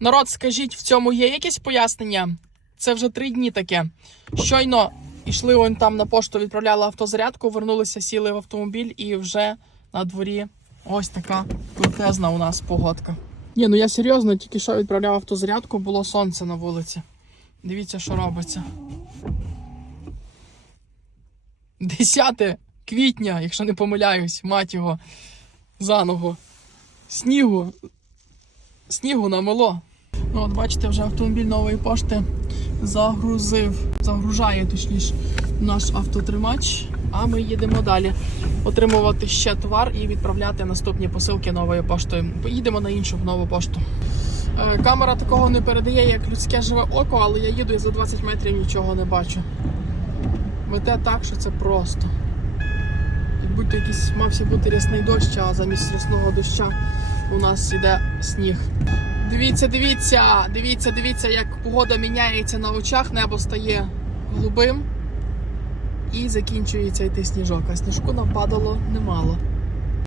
Народ, скажіть, в цьому є якесь пояснення? Це вже три дні таке. Щойно йшли он там на пошту, відправляли автозарядку, вернулися, сіли в автомобіль і вже на дворі ось така крутезна у нас погодка. Ні, ну я серйозно, тільки що відправляв автозарядку, було сонце на вулиці. Дивіться, що робиться. 10 квітня, якщо не помиляюсь, мать його за ногу. Снігу. Снігу намело. Ну, от бачите, вже автомобіль нової пошти загрузив, загружає точніше наш автотримач. А ми їдемо далі отримувати ще товар і відправляти наступні посилки новою поштою. Поїдемо на іншу нову пошту. Е, Камера такого не передає, як людське живе око, але я їду і за 20 метрів нічого не бачу. Мете так, що це просто. Як будь-то якийсь мався бути рясний дощ, а замість рясного доща у нас іде сніг. Дивіться, дивіться, дивіться, дивіться, як погода міняється на очах, небо стає голубим і закінчується йти сніжок. А сніжку нам падало немало.